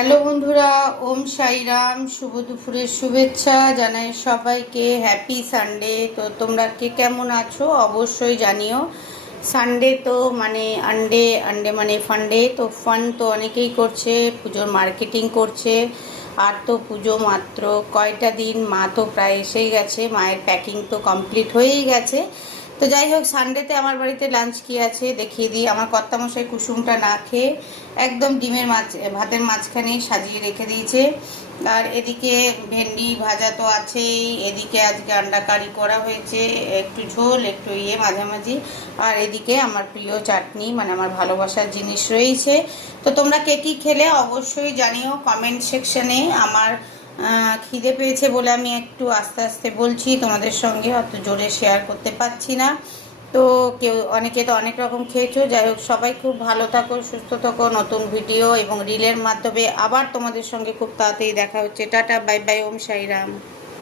Hello বন্ধুরা, ওম সাইরাম। শুভ দুপুরের শুভেচ্ছা জানাই সবাইকে। Happy Sunday. তো তোমরা কে কেমন আছো অবশ্যই জানিও। সানডে তো মানে আন্ডে আন্ডে মানে ফান্ডে, তো ফান তো অনেকেই করছে, পুজোর মার্কেটিং করছে। আর তো পুজো মাত্র কয়টা দিন, মা তো প্রায় এসেই গেছে, মায়ের প্যাকিং তো কমপ্লিট হয়েই গেছে। তো যাই হোক, সানডেতে আমার বাড়িতে লাঞ্চ কি আছে দেখিয়ে দিই। আমার কর্তামশাই কুসুমটা না খেয়ে একদম ডিমের ভাতের মাঝখানেই সাজিয়ে রেখে দিয়েছে। আর এদিকে ভেন্ডি ভাজা তো আছেই, এদিকে আজকে আন্ডা কারি করা হয়েছে, একটু ঝোল একটু মাঝামাঝি। আর এদিকে আমার প্রিয় চাটনি, মানে আমার ভালোবাসার জিনিস রয়েছে। তো তোমরা কে কী খেলে অবশ্যই জানিও কমেন্ট সেকশনে। আমার খিদে পেয়েছে বলে আমি একটু আস্তে আস্তে বলছি তোমাদের সঙ্গে, অত জোরে শেয়ার করতে পারছি না। তো অনেকে তো অনেক রকম খেয়েছো। যাই হোক, সবাই খুব ভালো থাকো, সুস্থ থাকো। নতুন ভিডিও এবং রিলের মাধ্যমে আবার তোমাদের সঙ্গে খুব তাড়াতাড়ি দেখা হচ্ছে। টাটা, বাই বাই, ওম সাইরাম।